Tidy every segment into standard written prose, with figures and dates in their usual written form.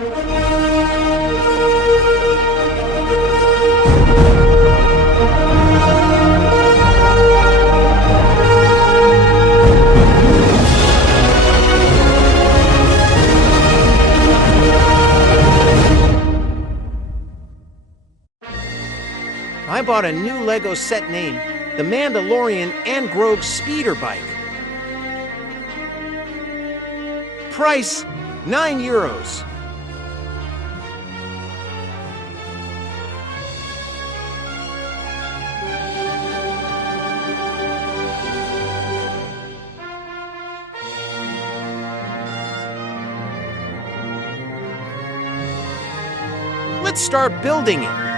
I bought a new LEGO set named The Mandalorian and Grogu Speeder Bike. Price, €9. Let's start building it.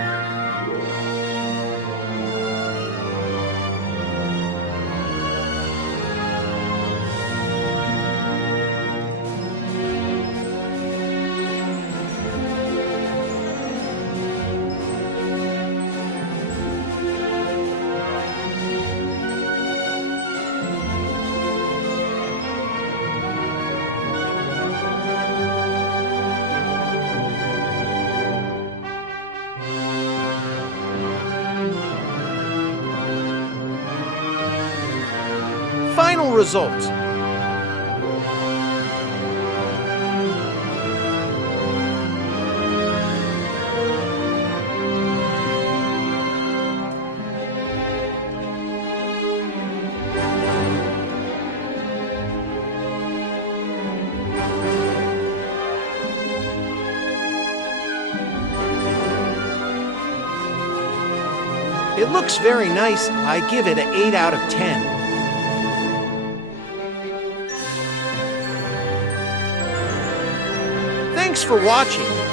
Final result. It looks very nice. I give it an 8 out of 10. Thanks for watching.